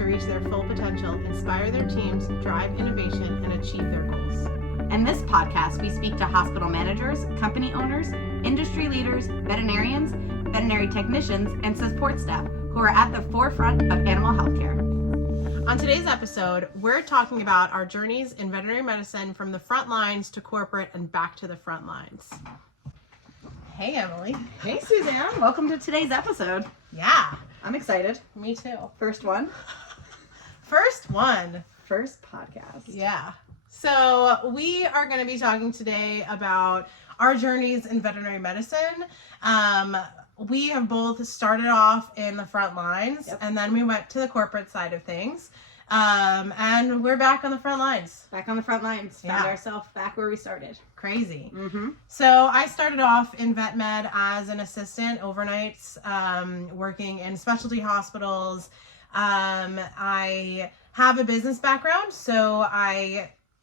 to reach their full potential, inspire their teams, drive innovation, and achieve their goals. In this podcast, we speak to hospital managers, company owners, industry leaders, veterinarians, veterinary technicians, and support staff who are at the forefront of animal healthcare. On today's episode, we're talking about our journeys in veterinary medicine from the front lines to corporate and back to the front lines. Hey, Emily. Hey, Suzanne. Welcome to today's episode. Yeah. I'm excited. Me too. First one. First podcast. Yeah. So we are going to be talking today about our journeys in veterinary medicine. We have both started off in the front lines, and then we went to the corporate side of things. And we're back on the front lines. Back on the front lines. Found ourselves back where we started. Crazy. Mm-hmm. So I started off in vet med as an assistant overnights, working in specialty hospitals. I have a business background, so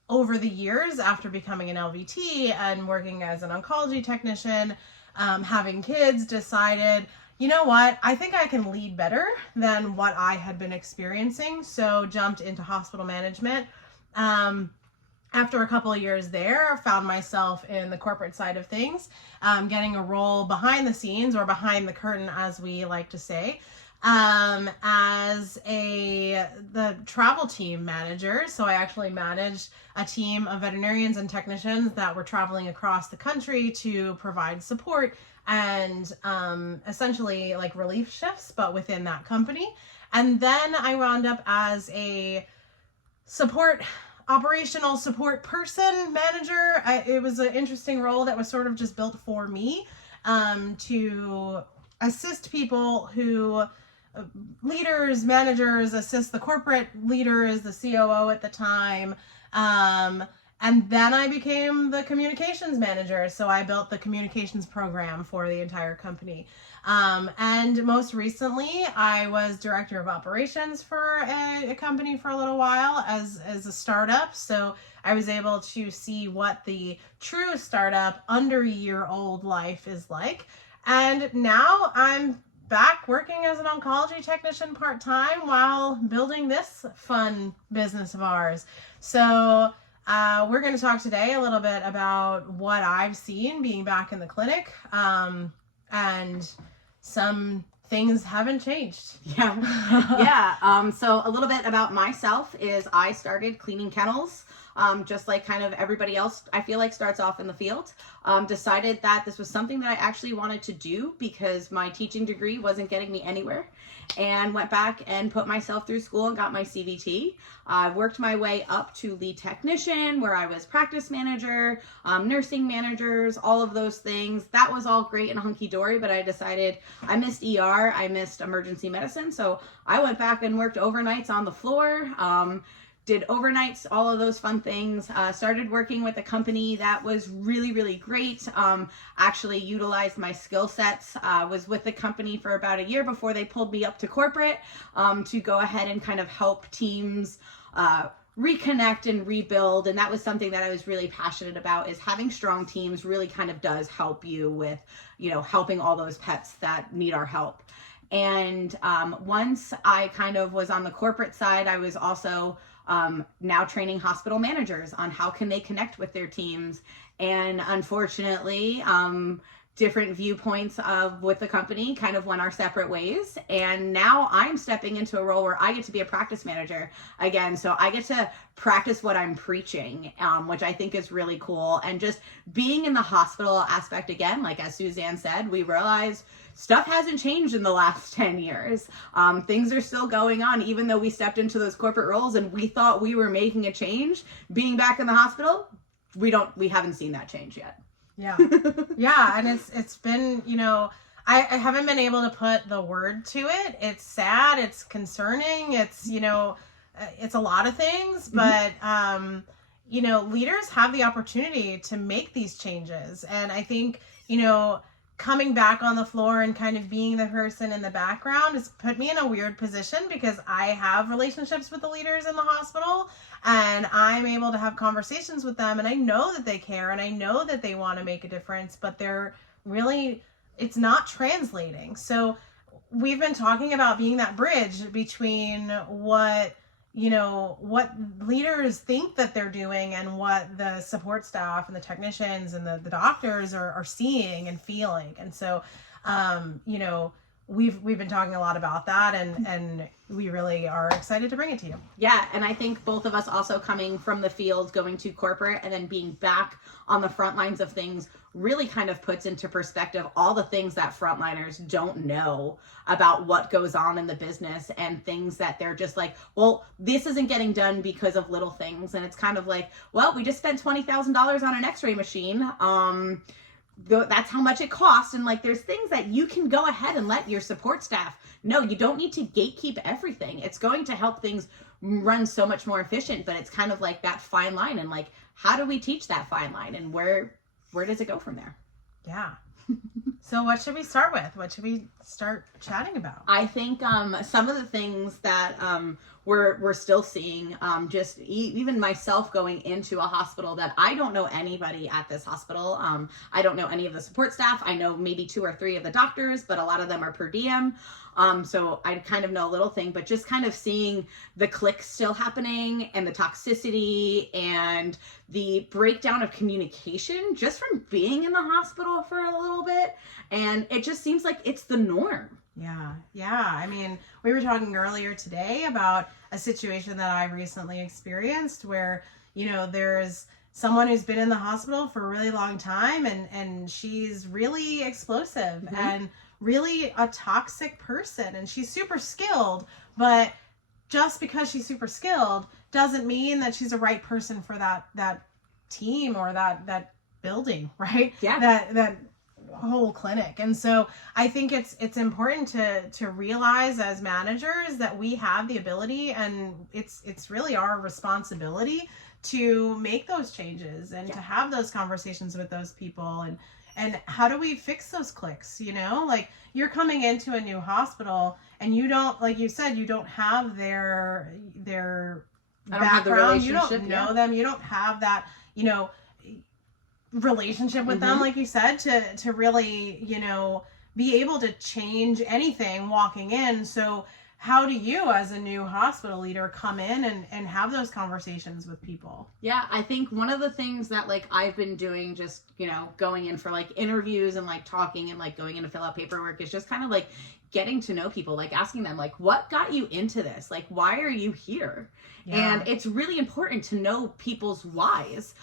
over the years after becoming an LVT and working as an oncology technician, having kids, decided, you know what, I think I can lead better than what I had been experiencing. So jumped into hospital management. After a couple of years there, found myself in the corporate side of things, getting a role behind the scenes or behind the curtain, as we like to say, as the travel team manager. So I actually managed a team of veterinarians and technicians that were traveling across the country to provide support and essentially like relief shifts, but within that company. And then I wound up as a operational support person, manager. It was an interesting role that was sort of just built for me to assist people who, leaders, managers, assist the corporate leaders, the COO at the time. And then I became the communications manager. So I built the communications program for the entire company. And most recently, I was director of operations for a company for a little while as a startup. So I was able to see what the true startup under a year-old life is like. And now I'm back working as an oncology technician part-time while building this fun business of ours. So we're going to talk today a little bit about what I've seen being back in the clinic, and some things haven't changed. Yeah. So a little bit about myself is I started cleaning kennels. Just like kind of everybody else, I feel like starts off in the field. Decided that this was something that I actually wanted to do because my teaching degree wasn't getting me anywhere, and went back and put myself through school and got my CVT. I worked my way up to lead technician, where I was practice manager, nursing managers, all of those things. That was all great and hunky-dory, but I decided I missed ER, I missed emergency medicine, so I went back and worked overnights on the floor. Did overnights, all of those fun things. Started working with a company that was really, really great. Actually utilized my skill sets. Was with the company for about a year before they pulled me up to corporate to go ahead and kind of help teams reconnect and rebuild. And that was something that I was really passionate about, is having strong teams really kind of does help you with, helping all those pets that need our help. And once I kind of was on the corporate side, I was also now training hospital managers on how can they connect with their teams. And unfortunately, different viewpoints with the company kind of went our separate ways. And now I'm stepping into a role where I get to be a practice manager again. So I get to practice what I'm preaching, which I think is really cool. And just being in the hospital aspect again, like as Suzanne said, we realized stuff hasn't changed in the last 10 years. Things are still going on, even though we stepped into those corporate roles and we thought we were making a change. Being back in the hospital, we haven't seen that change yet. Yeah. Yeah. And it's been, I haven't been able to put the word to it. It's sad. It's concerning. It's, it's a lot of things, but, leaders have the opportunity to make these changes. And I think, coming back on the floor and kind of being the person in the background has put me in a weird position, because I have relationships with the leaders in the hospital and I'm able to have conversations with them, and I know that they care and I know that they want to make a difference, but it's not translating. So we've been talking about being that bridge between what leaders think that they're doing and what the support staff and the technicians and the doctors are seeing and feeling. And so, we've been talking a lot about that, and we really are excited to bring it to you. Yeah, and I think both of us also coming from the field, going to corporate, and then being back on the front lines of things really kind of puts into perspective all the things that frontliners don't know about what goes on in the business, and things that they're just like, well, this isn't getting done because of little things. And it's kind of like, well, we just spent $20,000 on an x-ray machine. That's how much it costs. And like, there's things that you can go ahead and let your support staff know. You don't need to gatekeep everything. It's going to help things run so much more efficient, but it's kind of like that fine line. And like, how do we teach that fine line, and where does it go from there? Yeah. So what should we start with? What should we start chatting about? I think some of the things that we're still seeing, just even myself going into a hospital that I don't know anybody at this hospital. I don't know any of the support staff. I know maybe 2 or 3 of the doctors, but a lot of them are per diem. So I kind of know a little thing, but just kind of seeing the click still happening, and the toxicity and the breakdown of communication just from being in the hospital for a little bit. And it just seems like it's the norm. Yeah. I mean, we were talking earlier today about a situation that I recently experienced where, there's someone who's been in the hospital for a really long time, and she's really explosive Mm-hmm. and really a toxic person, and she's super skilled, but just because she's super skilled doesn't mean that she's the right person for that team or that building, right? Yeah. That whole clinic. And so I think it's important to realize as managers that we have the ability, and it's really our responsibility to make those changes and to have those conversations with those people. And how do we fix those clicks? Like, you're coming into a new hospital and you don't, like you said, you don't have their background. You don't know them. You don't have that, relationship with them, like you said, to really, be able to change anything walking in. So how do you, as a new hospital leader, come in and have those conversations with people? Yeah, I think one of the things that like I've been doing, just, going in for like interviews and like talking and like going in to fill out paperwork, is just kind of like getting to know people, like asking them like, what got you into this? Like, why are you here? Yeah. And it's really important to know people's whys,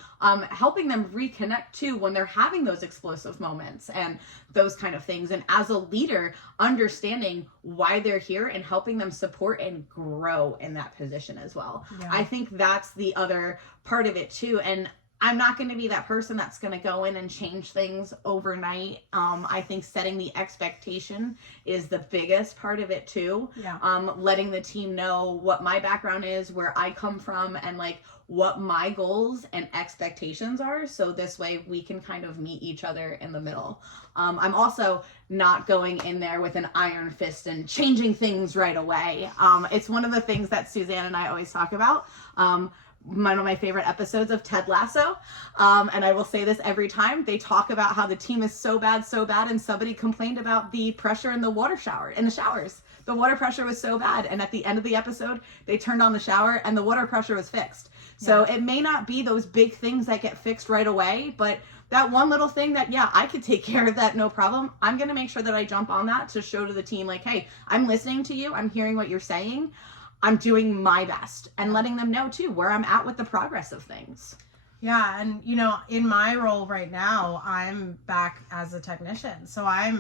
helping them reconnect too when they're having those explosive moments and those kind of things. And as a leader, understanding why they're here and helping them support and grow in that position as well. Yeah. I think that's the other part of it too. And I'm not going to be that person that's going to go in and change things overnight. I think setting the expectation is the biggest part of it too. Yeah. Letting the team know what my background is, where I come from, and like what my goals and expectations are. So this way we can kind of meet each other in the middle. I'm also not going in there with an iron fist and changing things right away. It's one of the things that Suzanne and I always talk about. One of my favorite episodes of Ted Lasso. And I will say this every time. They talk about how the team is so bad, and somebody complained about the pressure in the showers. The water pressure was so bad. And at the end of the episode, they turned on the shower and the water pressure was fixed. So it may not be those big things that get fixed right away, but that one little thing that, I could take care of that, no problem. I'm going to make sure that I jump on that to show to the team like, hey, I'm listening to you. I'm hearing what you're saying. I'm doing my best, and letting them know too where I'm at with the progress of things. Yeah. And, in my role right now, I'm back as a technician. So I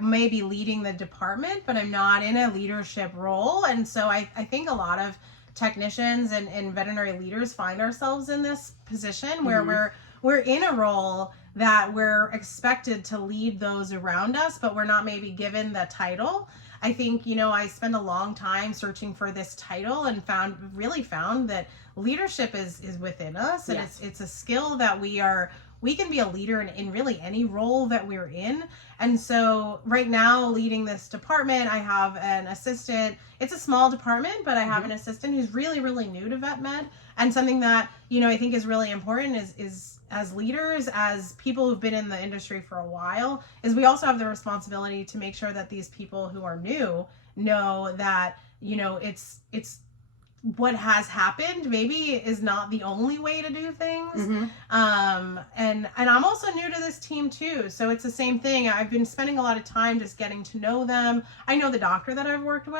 may be leading the department, but I'm not in a leadership role. And so I think a lot of technicians and veterinary leaders find ourselves in this position where we're in a role that we're expected to lead those around us, but we're not maybe given the title. I think, I spent a long time searching for this title and found that leadership is within us, and it's a skill that we are we can be a leader in really any role that we're in. And so right now, leading this department, I have an assistant. It's a small department, but I have an assistant who's really, really new to vet med. And something that, I think is really important is as leaders, as people who've been in the industry for a while, is we also have the responsibility to make sure that these people who are new know that, it's what has happened maybe is not the only way to do things. And I'm also new to this team too, so it's the same thing. I've been spending a lot of time just getting to know them. I know the doctor that I'm working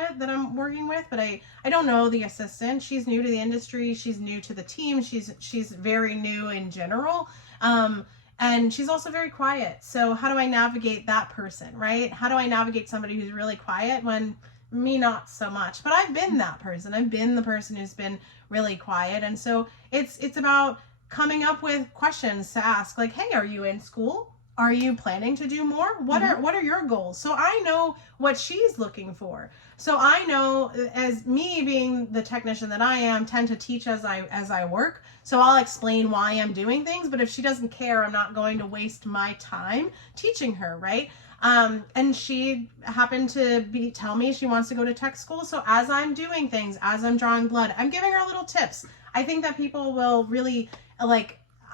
with, but I don't know the assistant. She's new to the industry, she's new to the team, she's very new in general, and she's also very quiet. So how do I navigate that person, right? How do I navigate somebody who's really quiet when me not so much? But I've been that person. I've been the person who's been really quiet. And so it's about coming up with questions to ask, like, hey, are you in school? Are you planning to do more? What are your goals? So I know what she's looking for. So I know, as me being the technician that I am, tend to teach as I work. So I'll explain why I'm doing things, but if she doesn't care, I'm not going to waste my time teaching her, right? And she happened to tell me she wants to go to tech school. So as I'm doing things, as I'm drawing blood, I'm giving her little tips. I think that people will really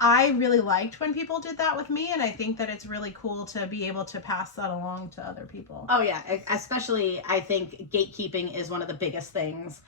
I really liked when people did that with me, and I think that it's really cool to be able to pass that along to other people. Oh yeah, especially I think gatekeeping is one of the biggest things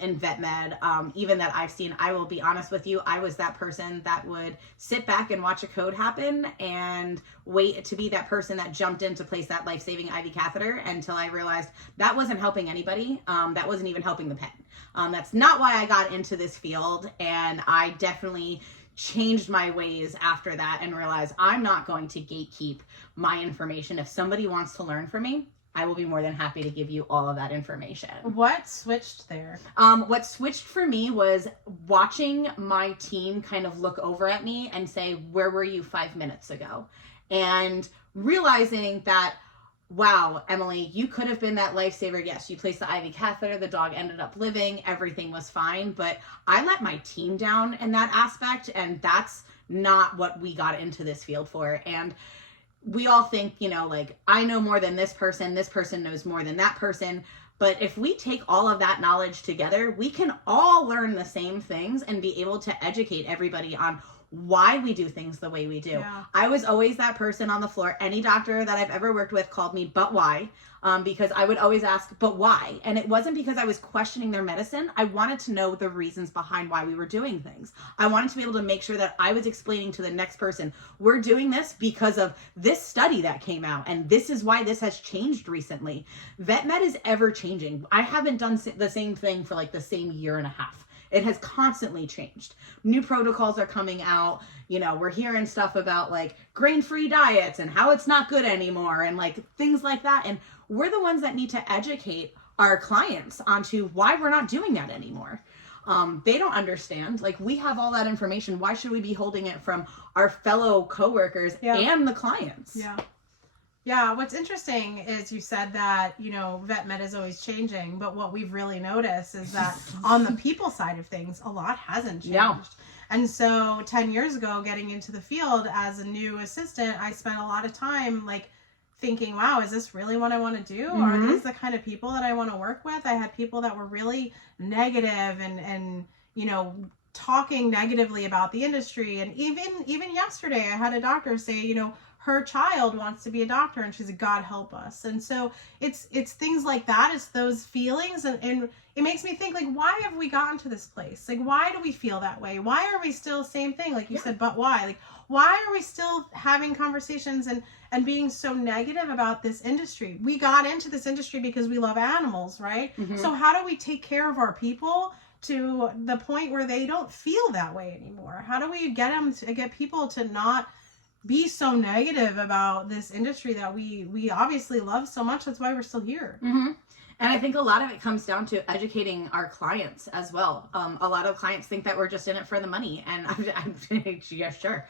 in vet med, even that I've seen. I will be honest with you, I was that person that would sit back and watch a code happen and wait to be that person that jumped in to place that life-saving IV catheter until I realized that wasn't helping anybody. That wasn't even helping the pet. That's not why I got into this field, and I definitely changed my ways after that and realized I'm not going to gatekeep my information. If somebody wants to learn from me, I will be more than happy to give you all of that information. What switched there? What switched for me was watching my team kind of look over at me and say, where were you 5 minutes ago? And realizing that, wow, Emily, you could have been that lifesaver. Yes, you placed the IV catheter, the dog ended up living, everything was fine, but I let my team down in that aspect, and that's not what we got into this field for. And we all think, I know more than this person knows more than that person. But if we take all of that knowledge together, we can all learn the same things and be able to educate everybody on why we do things the way we do. Yeah. I was always that person on the floor. Any doctor that I've ever worked with called me, but why? Because I would always ask, but why? And it wasn't because I was questioning their medicine. I wanted to know the reasons behind why we were doing things. I wanted to be able to make sure that I was explaining to the next person, we're doing this because of this study that came out, and this is why this has changed recently. Vet med is ever changing. I haven't done the same thing for the same year and a half. It has constantly changed. New protocols are coming out. We're hearing stuff about grain-free diets and how it's not good anymore and things like that. And we're the ones that need to educate our clients onto why we're not doing that anymore. They don't understand. We have all that information. Why should we be holding it from our fellow coworkers and the clients? Yeah. Yeah, what's interesting is you said that, vet med is always changing, but what we've really noticed is that on the people side of things, a lot hasn't changed. No. And so 10 years ago, getting into the field as a new assistant, I spent a lot of time thinking, wow, is this really what I want to do? Are these the kind of people that I want to work with? I had people that were really negative and talking negatively about the industry. And even yesterday, I had a doctor say, her child wants to be a doctor, and she's like, God help us. And so it's things like that. It's those feelings, and it makes me think, why have we gotten to this place? Why do we feel that way? Why are we still same thing? You said, but why? Why are we still having conversations and being so negative about this industry? We got into this industry because we love animals, right? So how do we take care of our people to the point where they don't feel that way anymore? How do we get people to not be so negative about this industry that we obviously love so much? That's why we're still here. And I think a lot of it comes down to educating our clients as well. A lot of clients think that we're just in it for the money, and I'm yeah, sure.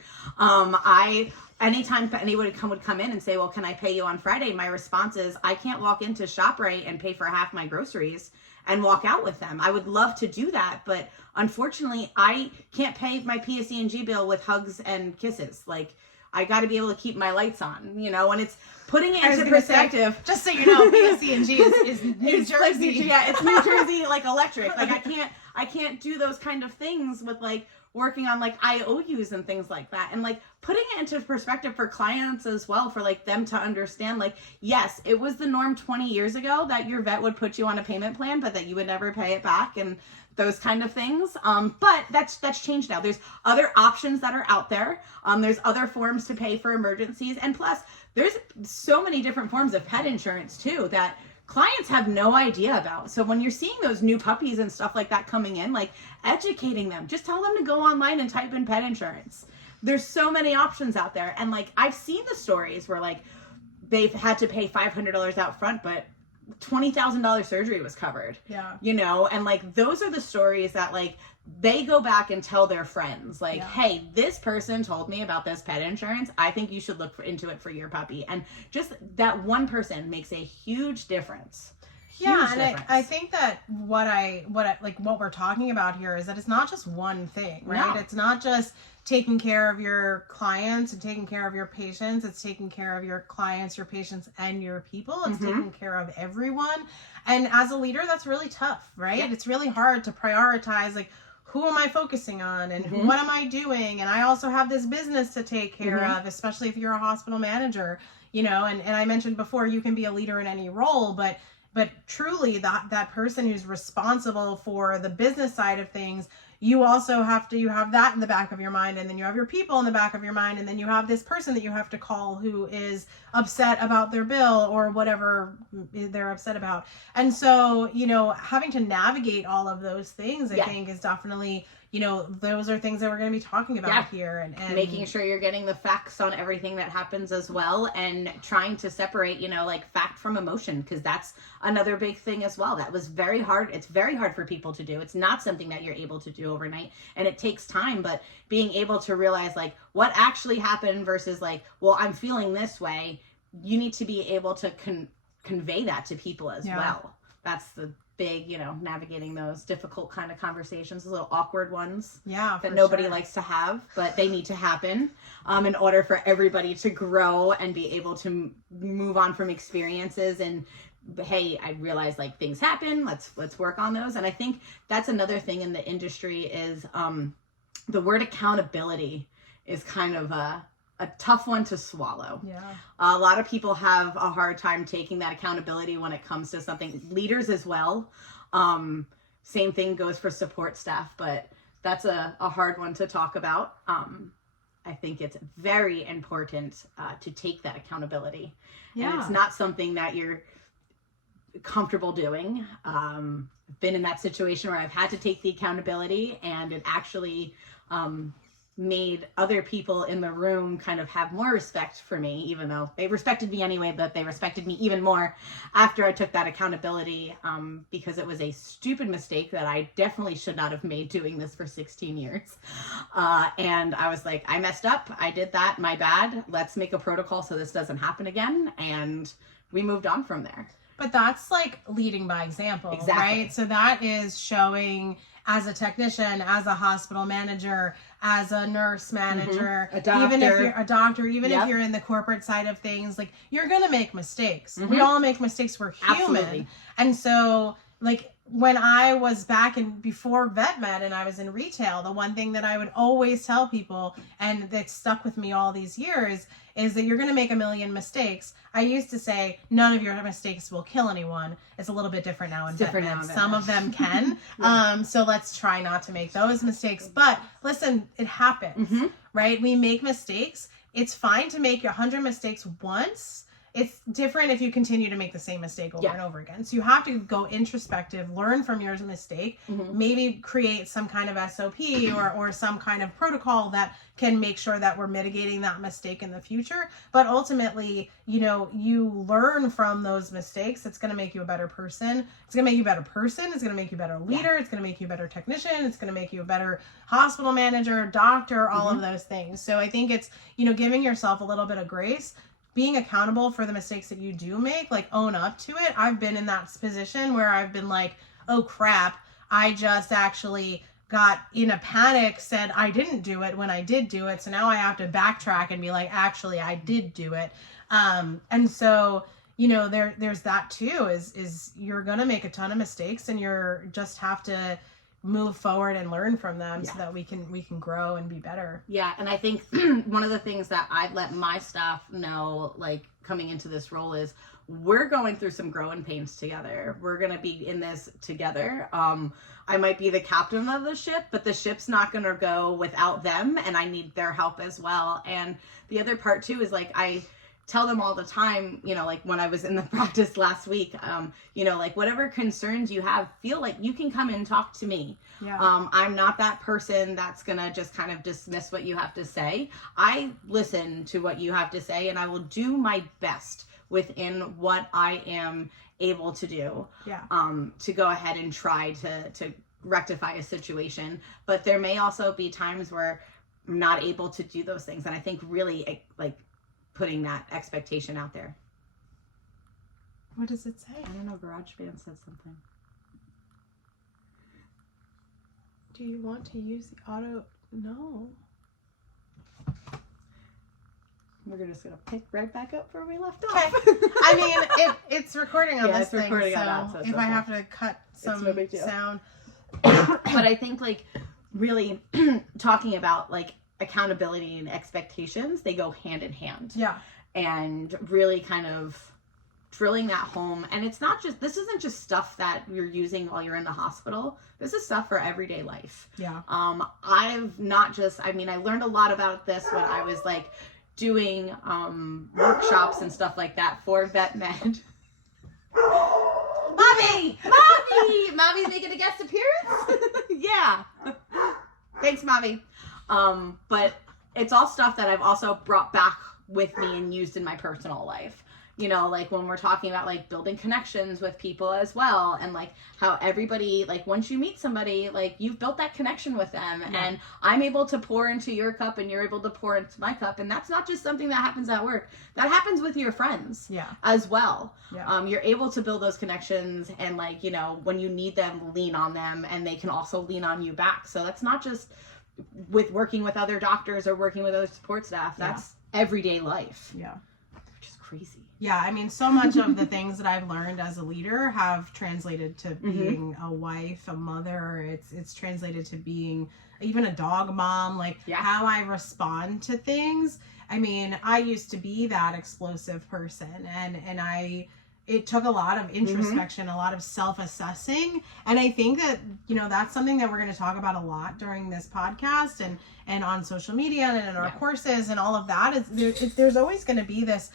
Anytime anybody would come in and say, well, can I pay you on Friday? My response is, I can't walk into ShopRite and pay for half my groceries and walk out with them. I would love to do that, but unfortunately I can't pay my PSE&G bill with hugs and kisses. Like, I got to be able to keep my lights on, you know, and it's putting it into perspective. Say, just so you know, PSE&G is New Jersey. Like, yeah, it's New Jersey, like electric. Like, I can't do those kind of things with like working on like IOUs and things like that. And like putting it into perspective for clients as well, for like them to understand, like, yes, it was the norm 20 years ago that your vet would put you on a payment plan, but that you would never pay it back. And those kind of things. But that's changed now. There's other options that are out there. There's other forms to pay for emergencies. And plus, there's so many different forms of pet insurance too that clients have no idea about. So when you're seeing those new puppies and stuff like that coming in, like educating them, just tell them to go online and type in pet insurance. There's so many options out there. And like, I've seen the stories where like they've had to pay $500 out front, but $20,000 surgery was covered. Yeah. You know, and like those are the stories that like they go back and tell their friends, like, yeah. Hey, this person told me about this pet insurance. I think you should look into it for your puppy. And just that one person makes a huge difference. Yeah, and I think that what we're talking about here is that it's not just one thing, right? No. It's not just taking care of your clients and taking care of your patients. It's taking care of your clients, your patients, and your people. It's taking care of everyone. And as a leader, that's really tough, right? Yeah. It's really hard to prioritize, like, who am I focusing on and what am I doing? And I also have this business to take care of, especially if you're a hospital manager, you know, and I mentioned before, you can be a leader in any role, but truly that person who's responsible for the business side of things, you also have that in the back of your mind, and then you have your people in the back of your mind, and then you have this person that you have to call who is upset about their bill or whatever they're upset about. And so, you know, having to navigate all of those things, I think is definitely, you know, those are things that we're going to be talking about here. And making sure you're getting the facts on everything that happens as well, and trying to separate, you know, like fact from emotion, because that's another big thing as well. That was very hard. It's very hard for people to do. It's not something that you're able to do overnight, and it takes time, but being able to realize like what actually happened versus like, well, I'm feeling this way. You need to be able to convey that to people as well. That's the big, you know, navigating those difficult kind of conversations, those little awkward ones that nobody likes to have, but they need to happen in order for everybody to grow and be able to move on from experiences. And hey, I realize like things happen, let's work on those. And I think that's another thing in the industry is the word accountability is kind of a tough one to swallow. Yeah. A lot of people have a hard time taking that accountability when it comes to something. Leaders as well. Same thing goes for support staff, but that's a hard one to talk about. I think it's very important to take that accountability. Yeah. And it's not something that you're comfortable doing. Been in that situation where I've had to take the accountability, and it actually made other people in the room kind of have more respect for me, even though they respected me anyway, but they respected me even more after I took that accountability, because it was a stupid mistake that I definitely should not have made doing this for 16 years. And I was like, I messed up. I did that. My bad. Let's make a protocol so this doesn't happen again. And we moved on from there. But that's like leading by example, right? So that is showing as a technician, as a hospital manager, as a nurse manager, a doctor. Even if you're a doctor, even if you're in the corporate side of things, like you're going to make mistakes. We all make mistakes. We're human. Absolutely. And so like when I was back before VetMed and I was in retail, the one thing that I would always tell people, and that stuck with me all these years, is that you're going to make a million mistakes. I used to say, none of your mistakes will kill anyone. It's a little bit different now in VetMed. Some of them can. So let's try not to make those mistakes. But listen, it happens, right? We make mistakes. It's fine to make 100 mistakes once. It's different if you continue to make the same mistake over and over again. So you have to go introspective, learn from your mistake, maybe create some kind of SOP or some kind of protocol that can make sure that we're mitigating that mistake in the future. But ultimately, you know, you learn from those mistakes. It's going to make you a better person. It's going to make you a better person. It's going to make you a better leader. It's going to make you a better technician. It's going to make you a better hospital manager, doctor, all of those things. So I think it's, you know, giving yourself a little bit of grace, being accountable for the mistakes that you do make, like own up to it. I've been in that position where I've been like, oh crap, I just actually got in a panic, said I didn't do it when I did do it. So now I have to backtrack and be like, actually, I did do it. And so, you know, there's that too, is you're going to make a ton of mistakes, and you're just have to move forward and learn from them so that we can grow and be better. Yeah. And I think one of the things that I've let my staff know, like coming into this role, is we're going through some growing pains together. We're going to be in this together. I might be the captain of the ship, but the ship's not going to go without them, and I need their help as well. And the other part too is, like, I tell them all the time, you know, like when I was in the practice last week, you know, like whatever concerns you have, feel like you can come and talk to me. Yeah. I'm not that person that's going to just kind of dismiss what you have to say. I listen to what you have to say, and I will do my best within what I am able to do, to go ahead and try to rectify a situation. But there may also be times where I'm not able to do those things. And I think really, like, putting that expectation out there. What does it say? I don't know. GarageBand said something. Do you want to use the auto? No. We're just going to pick right back up where we left off. I mean, it's recording on this thing, recording so on that, so it's if okay. I have to cut some no big deal. sound. But I think, like, really talking about, like, accountability and expectations, they go hand in hand. Yeah. And really kind of drilling that home. And it's not just, this isn't just stuff that you're using while you're in the hospital. This is stuff for everyday life. Yeah. I've not just, I mean, I learned a lot about this when I was, like, doing workshops and stuff like that for vet med. Mommy! Mommy's making a guest appearance? Yeah. Thanks, Mommy. But it's all stuff that I've also brought back with me and used in my personal life. You know, like when we're talking about, like, building connections with people as well, and like how everybody, like, once you meet somebody, like, you've built that connection with them, and I'm able to pour into your cup and you're able to pour into my cup. And that's not just something that happens at work. That happens with your friends as well. Yeah. You're able to build those connections, and, like, you know, when you need them, lean on them, and they can also lean on you back. So that's not just with working with other doctors or working with other support staff. That's everyday life. Yeah. Which is crazy. Yeah, I mean, so much of the things that I've learned as a leader have translated to being a wife, a mother. It's translated to being even a dog mom, like how I respond to things. I mean, I used to be that explosive person, and it took a lot of introspection, a lot of self-assessing. And I think that, you know, that's something that we're going to talk about a lot during this podcast and on social media and in our courses and all of that. There's always going to be this,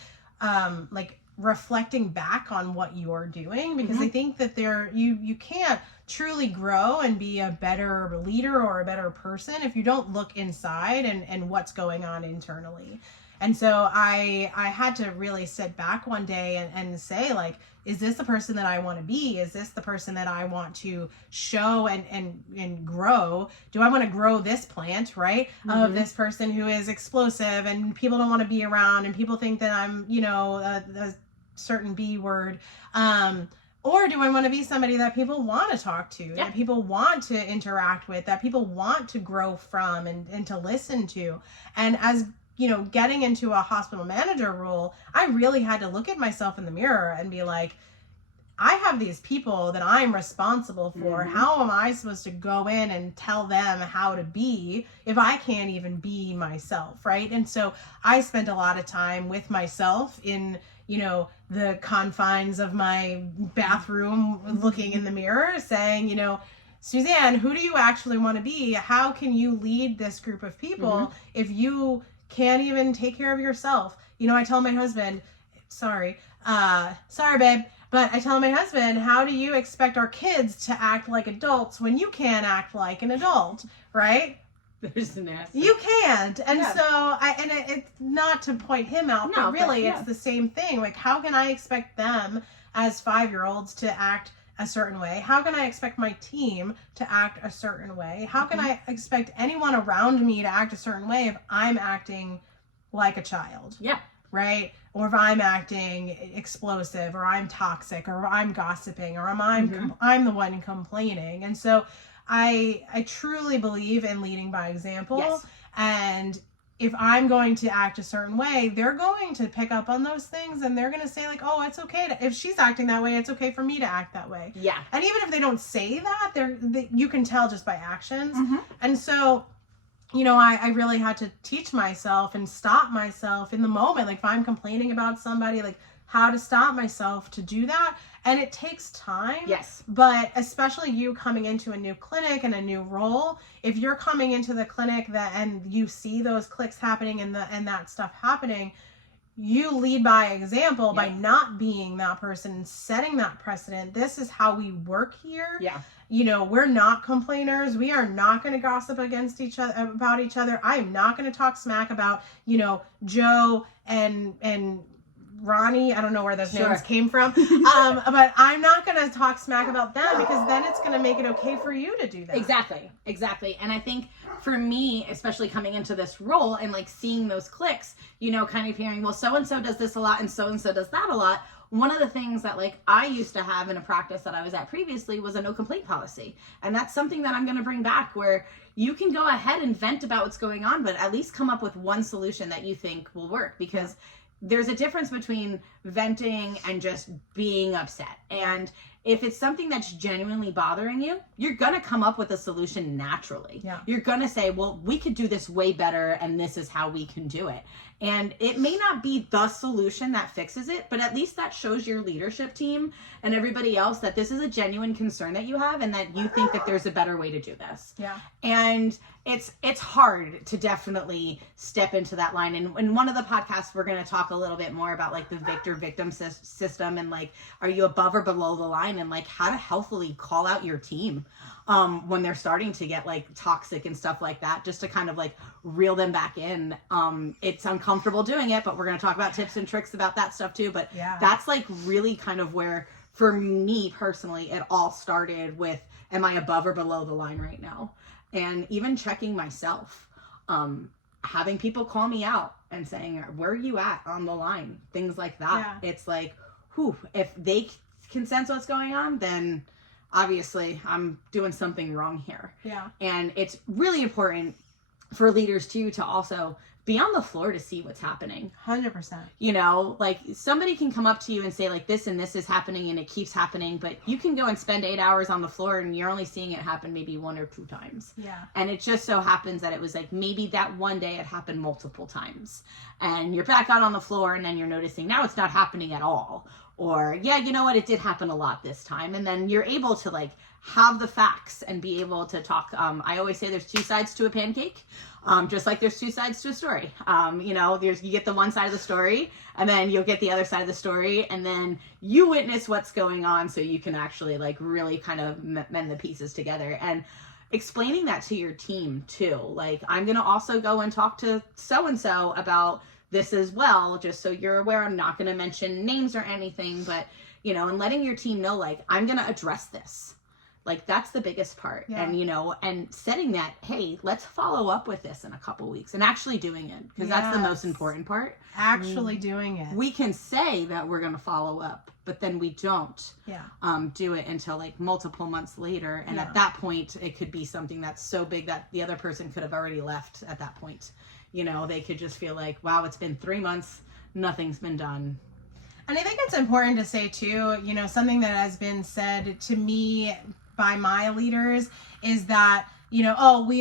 like, reflecting back on what you're doing, because I think that you can't truly grow and be a better leader or a better person if you don't look inside and what's going on internally. And so I had to really sit back one day and say, like, is this the person that I want to be? Is this the person that I want to show and grow? Do I want to grow this plant, right? Of this person who is explosive and people don't want to be around and people think that I'm, you know, a certain B word. Or do I want to be somebody that people want to talk to, that people want to interact with, that people want to grow from and to listen to? And as you know, getting into a hospital manager role, I really had to look at myself in the mirror and be like, I have these people that I'm responsible for. How am I supposed to go in and tell them how to be if I can't even be myself, right? And so I spent a lot of time with myself in, you know, the confines of my bathroom, looking in the mirror, saying, you know, Suzanne, who do you actually want to be? How can you lead this group of people if you can't even take care of yourself? You know, I tell my husband, sorry babe, but I tell my husband, how do you expect our kids to act like adults when you can't act like an adult, right? There's nasty. You can't. And so it's not to point him out, but really it's the same thing. Like, how can I expect them as 5-year-olds to act a certain way? How can I expect my team to act a certain way? How can I expect anyone around me to act a certain way if I'm acting like a child? Yeah. Right? or if I'm acting explosive, or I'm toxic, or I'm gossiping, or I'm the one complaining. And so I truly believe in leading by example. Yes. And if I'm going to act a certain way, they're going to pick up on those things, and they're going to say like, oh, it's okay if she's acting that way, it's okay for me to act that way. Yeah. And even if they don't say that, you can tell just by actions. Mm-hmm. And so, you know, I really had to teach myself and stop myself in the moment. Like if I'm complaining about somebody, like how to stop myself to do that. And it takes time. Yes. But especially you coming into a new clinic and a new role, if you're coming into the clinic and you see those clicks happening and that stuff happening, you lead by example. Yep. By not being that person, setting that precedent. This is how we work here. Yeah. You know, we're not complainers. We are not going to gossip against each other about each other. I am not going to talk smack about, you know, Joe and Ronnie. I don't know where those names came from. But I'm not going to talk smack about them, because then it's going to make it okay for you to do that. Exactly. And I think for me, especially coming into this role and like seeing those clicks, you know, kind of hearing, well, so-and-so does this a lot and so-and-so does that a lot. One of the things that like I used to have in a practice that I was at previously was a no complaint policy. And that's something that I'm going to bring back, where you can go ahead and vent about what's going on, but at least come up with one solution that you think will work, because there's a difference between venting and just being upset. And if it's something that's genuinely bothering you, you're going to come up with a solution naturally. Yeah. You're going to say, well, we could do this way better, and this is how we can do it. And it may not be the solution that fixes it, but at least that shows your leadership team and everybody else that this is a genuine concern that you have, and that you think that there's a better way to do this. Yeah. And it's hard to definitely step into that line. And in one of the podcasts, we're going to talk a little bit more about like the victim system, and like, are you above or below the line, and like how to healthily call out your team when they're starting to get like toxic and stuff like that, just to kind of like reel them back in. It's uncomfortable doing it, but we're going to talk about tips and tricks about that stuff too. But that's like really kind of where, for me personally, it all started with, am I above or below the line right now? And even checking myself, having people call me out and saying, where are you at on the line? Things like that. Yeah. It's like, if they can sense what's going on, then obviously I'm doing something wrong here. Yeah. And it's really important for leaders too to also be on the floor to see what's happening. 100%. You know, like somebody can come up to you and say like this and this is happening and it keeps happening, but you can go and spend 8 hours on the floor and you're only seeing it happen maybe 1 or 2 times. Yeah. And it just so happens that it was like maybe that one day it happened multiple times, and you're back out on the floor and then you're noticing now it's not happening at all. Or, yeah, you know what, it did happen a lot this time. And then you're able to like have the facts and be able to talk. I always say there's 2 sides to a pancake, just like there's 2 sides to a story. You know, you get the one side of the story, and then you'll get the other side of the story, and then you witness what's going on so you can actually like really kind of mend the pieces together. And explaining that to your team too. Like, I'm going to also go and talk to so-and-so about this as well, just so you're aware. I'm not going to mention names or anything, but, you know, and letting your team know, like, I'm going to address this. Like, that's the biggest part. Yeah. And, you know, and setting that, hey, let's follow up with this in a couple weeks, and actually doing it, because that's the most important part. Actually doing it. We can say that we're going to follow up, but then we don't do it until like multiple months later. And at that point, it could be something that's so big that the other person could have already left at that point. You know, they could just feel like, wow, it's been 3 months, nothing's been done. And I think it's important to say too, you know, something that has been said to me by my leaders is that, you know, oh, we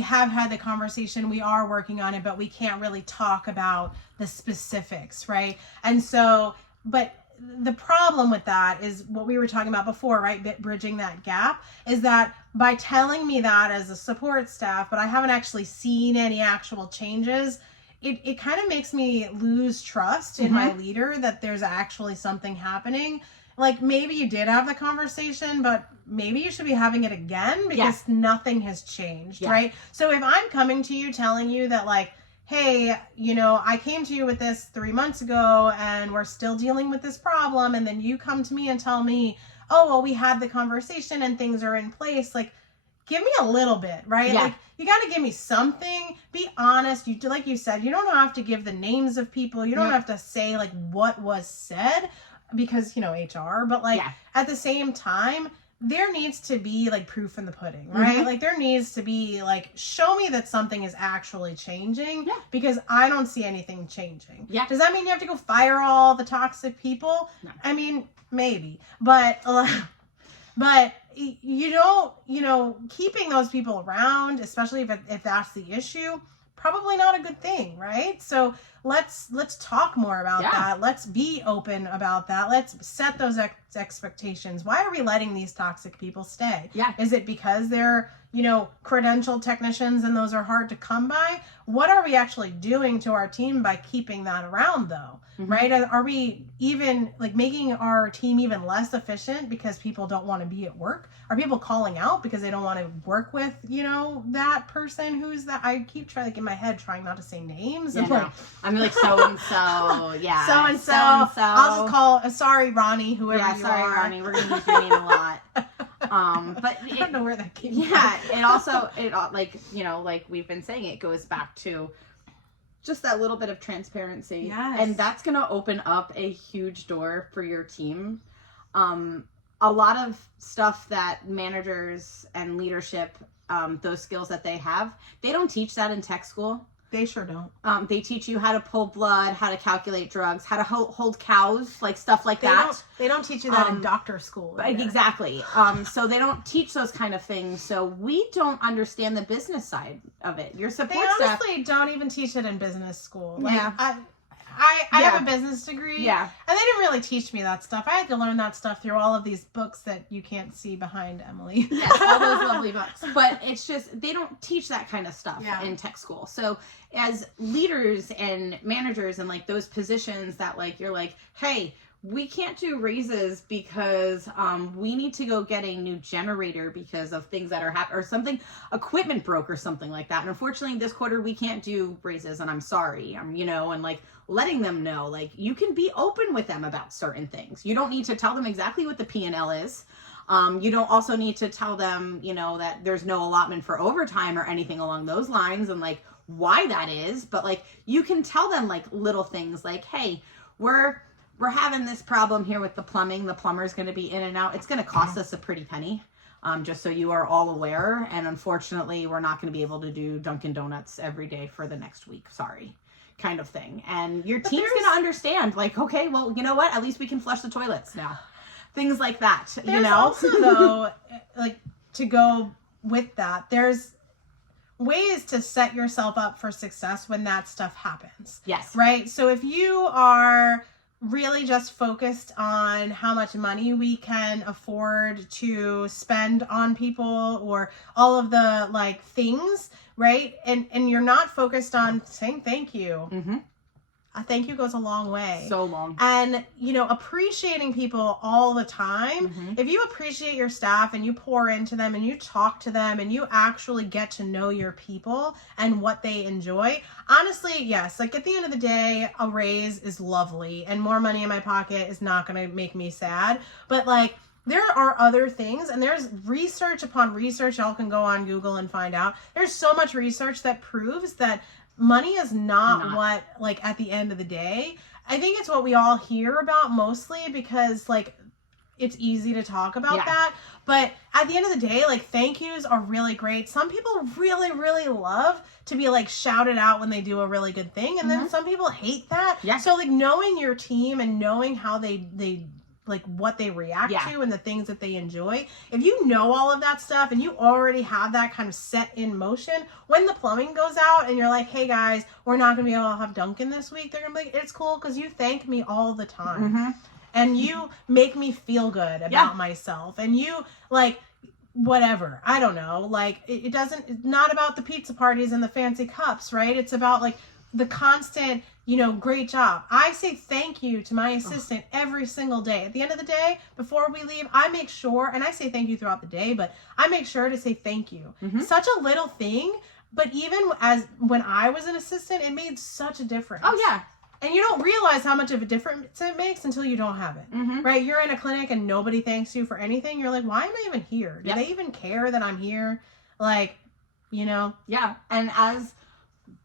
have had the conversation, we are working on it, but we can't really talk about the specifics, right? And so, but the problem with that is what we were talking about before, right? Bridging that gap is that by telling me that as a support staff, but I haven't actually seen any actual changes, it kind of makes me lose trust in my leader that there's actually something happening. Like, maybe you did have the conversation, but maybe you should be having it again, because nothing has changed, right? So if I'm coming to you telling you that, like, hey, you know, I came to you with this 3 months ago and we're still dealing with this problem, and then you come to me and tell me, oh, well, we had the conversation and things are in place, like, give me a little bit, right? Like, you got to give me something, be honest. You like you said, you don't have to give the names of people. You don't have to say like what was said because, you know, HR, but like at the same time, there needs to be like proof in the pudding, right? Like there needs to be like, show me that something is actually changing because I don't see anything changing. Does that mean you have to go fire all the toxic people? No. I mean, maybe, but you don't, you know, keeping those people around, especially if that's the issue, probably not a good thing, right? So let's talk more about that. Let's be open about that. Let's set those expectations. Why are we letting these toxic people stay? Is it because they're, you know, credentialed technicians and those are hard to come by? What are we actually doing to our team by keeping that around though? Right? Are we even like making our team even less efficient because people don't want to be at work? Are people calling out because they don't want to work with, you know, that person who's that? I keep trying, like in my head, trying not to say names. Yeah, no. I'm like so-and-so. Yeah. So-and-so. I'll just call, sorry, Ronnie, whoever you are. Yeah, sorry, Ronnie. We're going to use your name a lot. But I don't know where that came from. Yeah, it also, like, you know, like we've been saying, it goes back to just that little bit of transparency. Yes. And that's going to open up a huge door for your team. A lot of stuff that managers and leadership, those skills that they have, they don't teach that in tech school. They sure don't. They teach you how to pull blood, how to calculate drugs, how to hold cows, like stuff like that. They don't teach you that in doctor school. Either. Exactly. So they don't teach those kind of things. So we don't understand the business side of it. Your support staff. They honestly don't even teach it in business school. Like, I have a business degree. Yeah. And they didn't really teach me that stuff. I had to learn that stuff through all of these books that you can't see behind Emily. Yes, all those lovely books. But it's just, they don't teach that kind of stuff in tech school. So as leaders and managers and like those positions that like, you're like, hey, we can't do raises because we need to go get a new generator because of things that are happening or something, equipment broke or something like that. And unfortunately this quarter we can't do raises and I'm sorry, you know, and like letting them know, like you can be open with them about certain things. You don't need to tell them exactly what the P&L is. You don't also need to tell them, you know, that there's no allotment for overtime or anything along those lines and like why that is. But like you can tell them like little things like, hey, we're having this problem here with the plumbing. The plumber's going to be in and out. It's going to cost us a pretty penny, just so you are all aware. And unfortunately, we're not going to be able to do Dunkin' Donuts every day for the next week. Sorry, kind of thing. And your team's going to understand, like, okay, well, you know what? At least we can flush the toilets now. Things like that, you know? Also, though, like, to go with that, there's ways to set yourself up for success when that stuff happens. Yes. Right? So if you are really just focused on how much money we can afford to spend on people or all of the like things, right? And you're not focused on saying thank you. A thank you goes a long way. So long. And, you know, appreciating people all the time. If you appreciate your staff and you pour into them and you talk to them and you actually get to know your people and what they enjoy, honestly, yes, like at the end of the day, a raise is lovely and more money in my pocket is not going to make me sad. But like, there are other things, and there's research upon research. Y'all can go on Google and find out. There's so much research that proves that money is not what, like, at the end of the day. I think it's what we all hear about mostly because, like, it's easy to talk about that. But at the end of the day, like, thank yous are really great. Some people really, really love to be, like, shouted out when they do a really good thing. And then some people hate that. So, like, knowing your team and knowing how they like what they react to and the things that they enjoy. If you know all of that stuff and you already have that kind of set in motion, when the plumbing goes out and you're like, hey guys, we're not going to be able to have Dunkin' this week, they're going to be like, it's cool because you thank me all the time. And you make me feel good about myself. And you, like, whatever. I don't know. Like, it doesn't, it's not about the pizza parties and the fancy cups, right? It's about, like, the constant, you know, great job. I say thank you to my assistant every single day. At the end of the day, before we leave, I make sure, and I say thank you throughout the day, but I make sure to say thank you. Such a little thing, but even as when I was an assistant, it made such a difference. Oh, yeah. And you don't realize how much of a difference it makes until you don't have it, right? You're in a clinic and nobody thanks you for anything. You're like, why am I even here? Do they even care that I'm here? Like, you know? Yeah. And as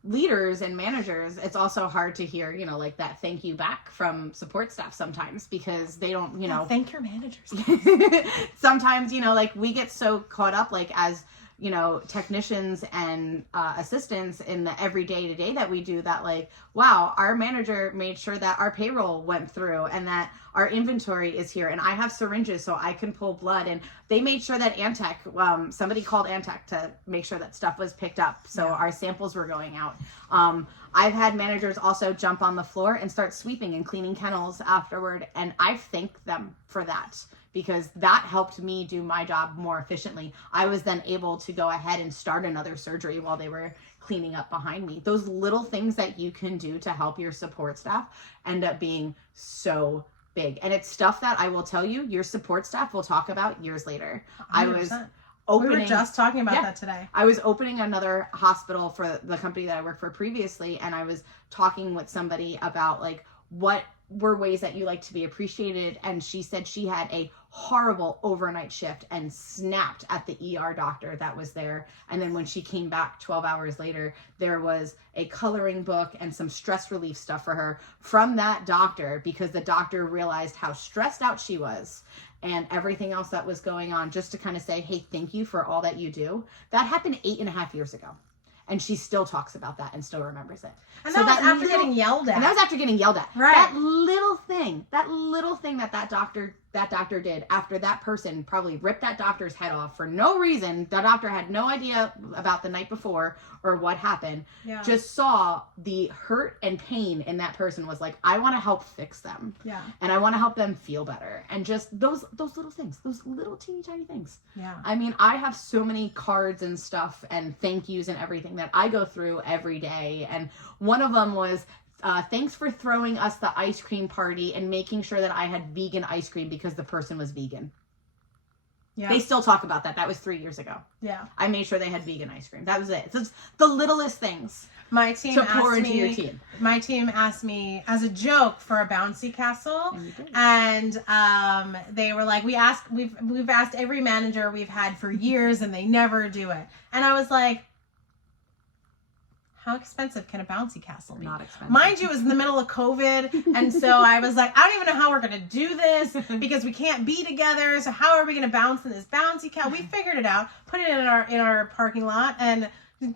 leaders and managers, it's also hard to hear, you know, like that thank you back from support staff sometimes, because they don't, you know, thank your managers. Sometimes, you know, like we get so caught up, like as, you know, technicians and assistants in the everyday to day that we do, that like, wow, our manager made sure that our payroll went through and that our inventory is here and I have syringes so I can pull blood, and they made sure that Antec, somebody called Antec to make sure that stuff was picked up, so our samples were going out. I've had managers also jump on the floor and start sweeping and cleaning kennels afterward, and I thank them for that, because that helped me do my job more efficiently. I was then able to go ahead and start another surgery while they were cleaning up behind me. Those little things that you can do to help your support staff end up being so big. And it's stuff that I will tell you, your support staff will talk about years later. 100%. We were just talking about that today. I was opening another hospital for the company that I worked for previously, and I was talking with somebody about like what were ways that you like to be appreciated, and she said she had a horrible overnight shift and snapped at the ER doctor that was there, and then when she came back 12 hours later, there was a coloring book and some stress relief stuff for her from that doctor, because the doctor realized how stressed out she was and everything else that was going on, just to kind of say, hey, thank you for all that you do. That happened 8.5 years ago. And she still talks about that and still remembers it. And that was after getting yelled at. And that was after getting yelled at. Right. That little thing that doctor did after that person probably ripped that doctor's head off for no reason. The doctor had no idea about the night before or what happened. Yeah. Just saw the hurt and pain in that person, was like, I want to help fix them. Yeah. And I want to help them feel better. And just those little things, those little teeny tiny things. Yeah. I mean, I have so many cards and stuff and thank yous and everything that I go through every day. And one of them was, thanks for throwing us the ice cream party and making sure that I had vegan ice cream because the person was vegan. Yeah. They still talk about that. That was 3 years ago. Yeah. I made sure they had vegan ice cream. That was it. So it's the littlest things. My team to pour into your team. My team asked me as a joke for a bouncy castle, and they were like, we've asked every manager we've had for years, and they never do it. And I was like, how expensive can a bouncy castle be? Not expensive. Mind you, it was in the middle of COVID, and so I was like, I don't even know how we're going to do this, because we can't be together, so how are we going to bounce in this bouncy castle? We figured it out, put it in our parking lot, and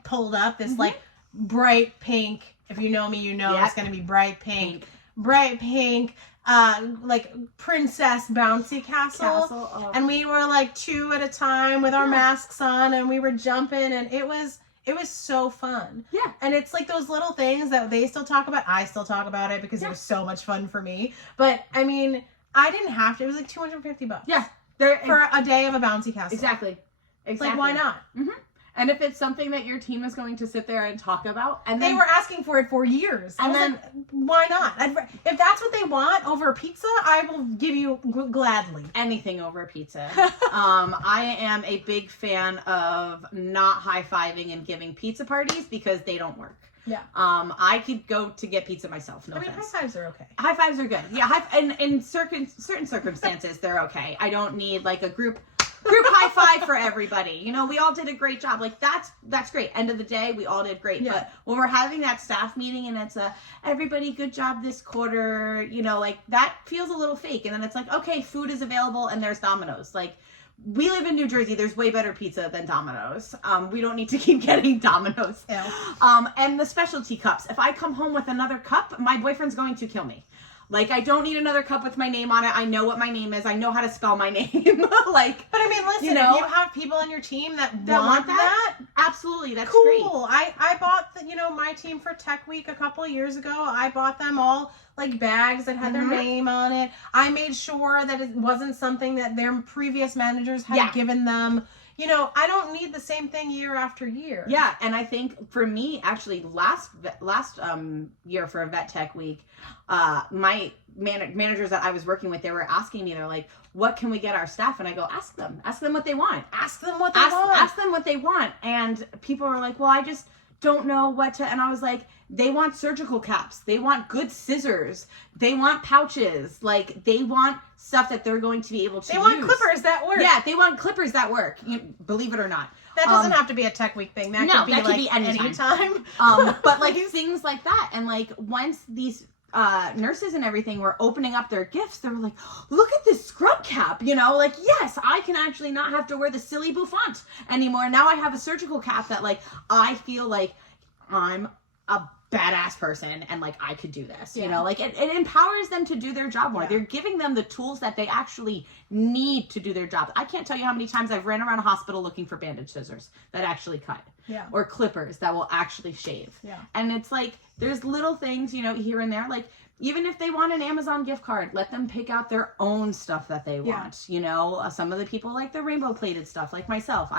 pulled up this, like, bright pink, if you know me, you know it's going to be bright pink. Bright pink, like, princess bouncy castle. And we were, like, 2 at a time with our masks on, and we were jumping, and it was so fun. Yeah. And it's like those little things that they still talk about. I still talk about it because it was so much fun for me. But, I mean, I didn't have to. It was like $250. Yeah. For a day of a bouncy castle. Exactly. It's like, why not? Mm-hmm. And if it's something that your team is going to sit there and talk about, and they were asking for it for years, and then like, why not? If that's what they want over pizza, I will give you gladly anything over pizza. I am a big fan of not high-fiving and giving pizza parties because they don't work. Yeah. I could go to get pizza myself. No offense. High fives are okay. High fives are good. Yeah. And in certain circumstances, they're okay. I don't need like a group high five for everybody. You know, we all did a great job. Like that's great. End of the day, we all did great. Yeah. But when we're having that staff meeting and it's everybody good job this quarter, you know, like that feels a little fake. And then it's like, okay, food is available and there's Domino's. Like, we live in New Jersey. There's way better pizza than Domino's. We don't need to keep getting Domino's. And the specialty cups. If I come home with another cup, my boyfriend's going to kill me. Like, I don't need another cup with my name on it. I know what my name is. I know how to spell my name. Like, but I mean, listen, you know, if you have people on your team that want that, absolutely, that's cool. Great. I bought my team for Tech Week a couple of years ago. I bought them all like bags that had their name on it. I made sure that it wasn't something that their previous managers had given them. You know, I don't need the same thing year after year. Yeah, and I think for me, actually, last year for a Vet Tech Week, my managers that I was working with, they were asking me, they're like, what can we get our staff? And I go, ask them what they want. Ask them what they want. Ask them what they want. And people are like, well, I just don't know what to, and I was like, they want surgical caps. They want good scissors. They want pouches. Like, they want stuff that they're going to be able to use. They want clippers that work. Yeah, they want clippers that work. Believe it or not. That doesn't have to be a tech week thing. That could be that like could be anytime. anytime. But like things like that. And like once these nurses and everything were opening up their gifts, they were like, look at this scrub cap, you know, like, yes, I can actually not have to wear the silly bouffant anymore. Now I have a surgical cap that like, I feel like I'm a badass person and like I could do this, you know, like it empowers them to do their job more. They're giving them the tools that they actually need to do their job. I can't tell you how many times I've ran around a hospital looking for bandage scissors that actually cut, or clippers that will actually shave. And it's like there's little things, you know, here and there, like even if they want an Amazon gift card, let them pick out their own stuff that they want. You know, some of the people like the rainbow plated stuff, like myself.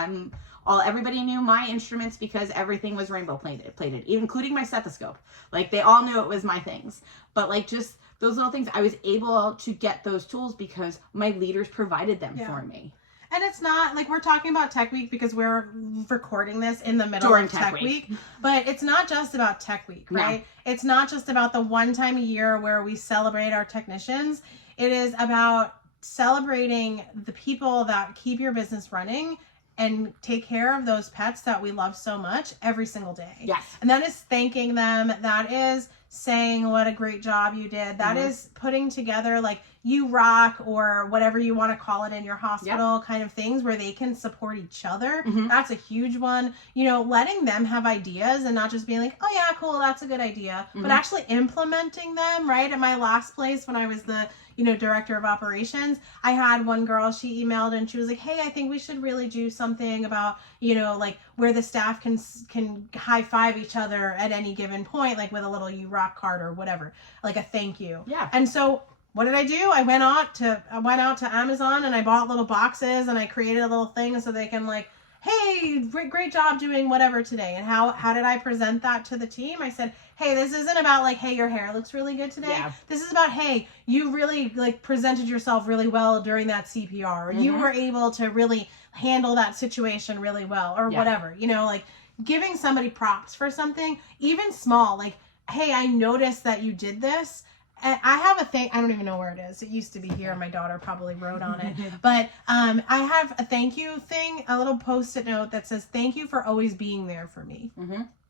Everybody knew my instruments because everything was rainbow plated, including my stethoscope. Like they all knew it was my things. But like just those little things, I was able to get those tools because my leaders provided them for me. And it's not like we're talking about Tech Week because we're recording this in the middle of Tech Week. But it's not just about Tech Week, right? No. It's not just about the one time a year where we celebrate our technicians. It is about celebrating the people that keep your business running and take care of those pets that we love so much every single day. Yes. And that is thanking them. That is saying what a great job you did. That is putting together like you rock or whatever you want to call it in your hospital kind of things where they can support each other. That's a huge one. You know, letting them have ideas and not just being like, oh yeah, cool, that's a good idea, but actually implementing them, right? At my last place when I was the, you know, director of operations, I had one girl, she emailed and she was like, hey, I think we should really do something about, you know, like where the staff can high five each other at any given point, like with a little you rock card or whatever, like a thank you. And so what did I do? I went out to Amazon and I bought little boxes and I created a little thing so they can like, hey, great job doing whatever today. And how did I present that to the team? I said, hey, this isn't about like, hey, your hair looks really good today. This is about, hey, you really like presented yourself really well during that CPR. Or you were able to really handle that situation really well or whatever, you know, like giving somebody props for something, even small, like, hey, I noticed that you did this. And I have a thing, I don't even know where it is. It used to be here. My daughter probably wrote on it. But I have a thank you thing, a little post-it note that says, thank you for always being there for me.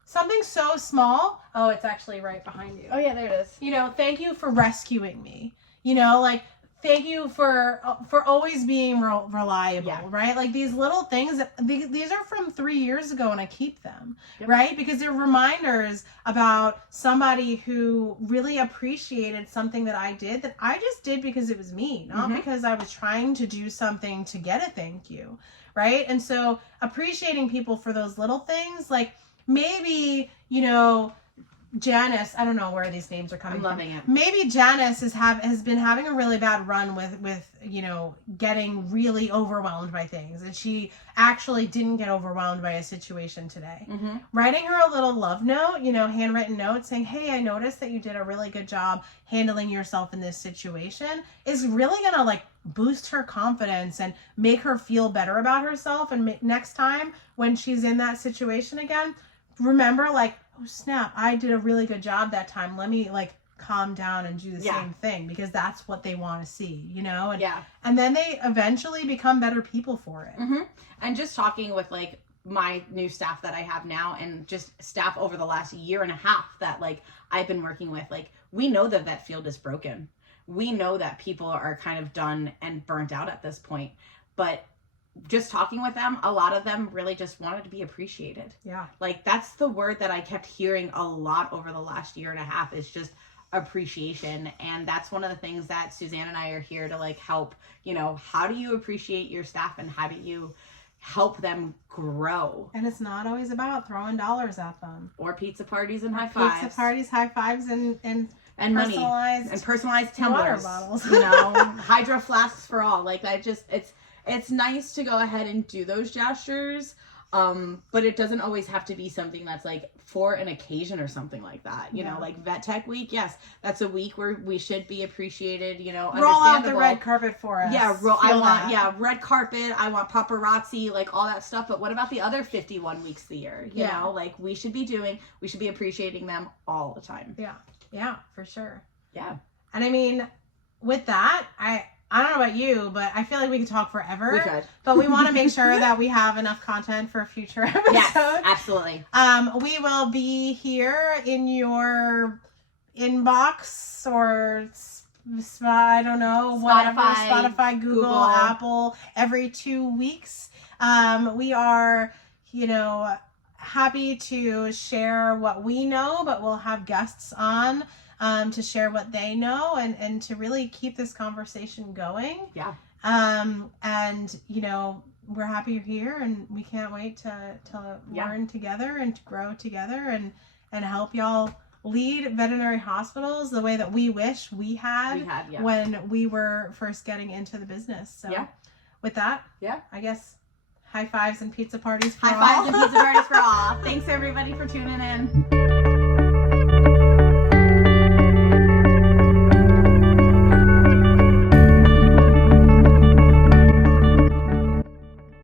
Something so small. Oh, it's actually right behind you. Oh, yeah, there it is. You know, thank you for rescuing me. You know, like, thank you for always being reliable, right? Like these little things, these are from 3 years ago and I keep them, right? Because they're reminders about somebody who really appreciated something that I did that I just did because it was me, not because I was trying to do something to get a thank you, right? And so appreciating people for those little things, like maybe, you know, Janice, I don't know where these names are coming from. I'm loving it. Maybe Janice has been having a really bad run with you know, getting really overwhelmed by things. And she actually didn't get overwhelmed by a situation today. Writing her a little love note, you know, handwritten note saying, hey, I noticed that you did a really good job handling yourself in this situation is really going to like boost her confidence and make her feel better about herself. And next time when she's in that situation again, remember like, oh snap, I did a really good job that time. Let me like calm down and do the same thing because that's what they want to see, you know? And, and then they eventually become better people for it. And just talking with like my new staff that I have now and just staff over the last year and a half that like I've been working with, like we know the vet field is broken. We know that people are kind of done and burnt out at this point, but just talking with them, a lot of them really just wanted to be appreciated. Like that's the word that I kept hearing a lot over the last year and a half is just appreciation. And that's one of the things that Suzanne and I are here to like help, you know, how do you appreciate your staff and how do you help them grow? And it's not always about throwing dollars at them. Or pizza parties and high fives. Pizza parties, high fives, and money. And personalized tumblers. Water bottles. You know, hydro flasks for all. Like I just, it's nice to go ahead and do those gestures, but it doesn't always have to be something that's like for an occasion or something like that. You know, like Vet Tech Week, yes, that's a week where we should be appreciated, you know, roll out the red carpet for us. Red carpet, I want paparazzi, like all that stuff, but what about the other 51 weeks of the year? You know, like we should be appreciating them all the time. Yeah, for sure. Yeah. And I mean, with that, I don't know about you, but I feel like we could talk forever. We could. But we want to make sure that we have enough content for future episodes. Yes, absolutely. We will be here in your inbox or I don't know, whatever, Spotify, Google, Apple, every 2 weeks. We are, happy to share what we know, but we'll have guests on to share what they know and to really keep this conversation going. Yeah. And, we're happy you're here, and we can't wait to learn together and to grow together and help y'all lead veterinary hospitals the way that we wish we had when we were first getting into the business. So with that, I guess high fives and pizza parties for all. High fives and pizza parties for all. Thanks everybody for tuning in.